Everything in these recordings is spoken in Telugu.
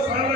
ಸರ್ವ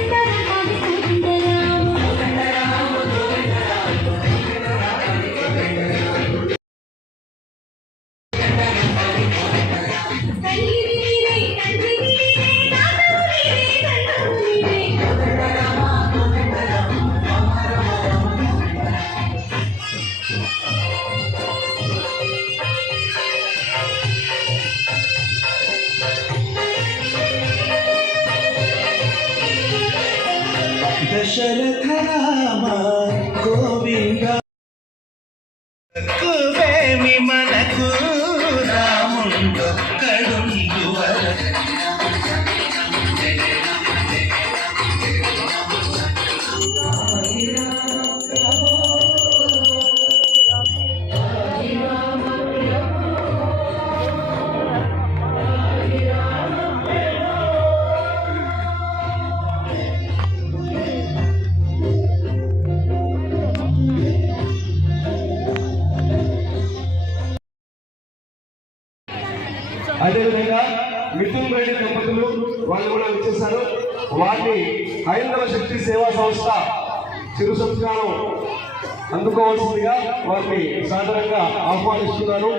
হাসর ধরামা গোবিন্দা అదేవిధంగా మిథున్ రెడ్డి దంపతులు వాళ్ళు కూడా వచ్చేసారు. వారిని హైందవ శక్తి సేవా సంస్థ చిరు సంస్కారం అందుకోవాల్సిందిగా వారిని సాధారణంగా ఆహ్వానిస్తున్నారు.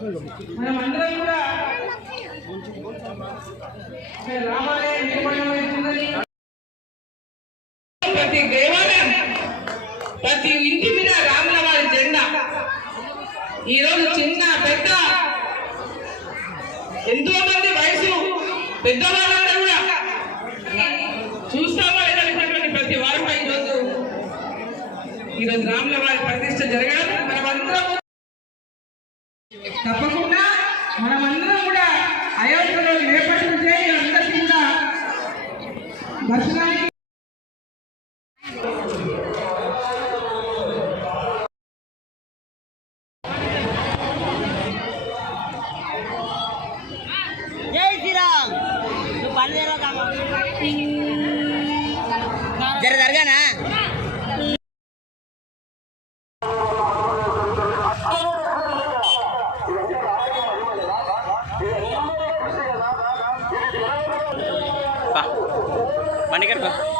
మనం అందరం కూడా ప్రతి దేవాలయం ప్రతి ఇంటి మీద రాముల వారి జెండా. ఈ రోజు చిన్న పెద్ద ఎంతో మంది వయసు పెద్దవాళ్ళందరూ కూడా చూస్తామా లేదనుకున్నటువంటి ప్రతి వారు ఈరోజు ఈరోజు రాముల వారి ప్రతిష్ట జరగడం మనమందరం తప్పకుండా మనమందరం కూడా అయోధ్యలో నేపథ్యం చేయి అందరికీ కూడా దర్శనానికి बंद कर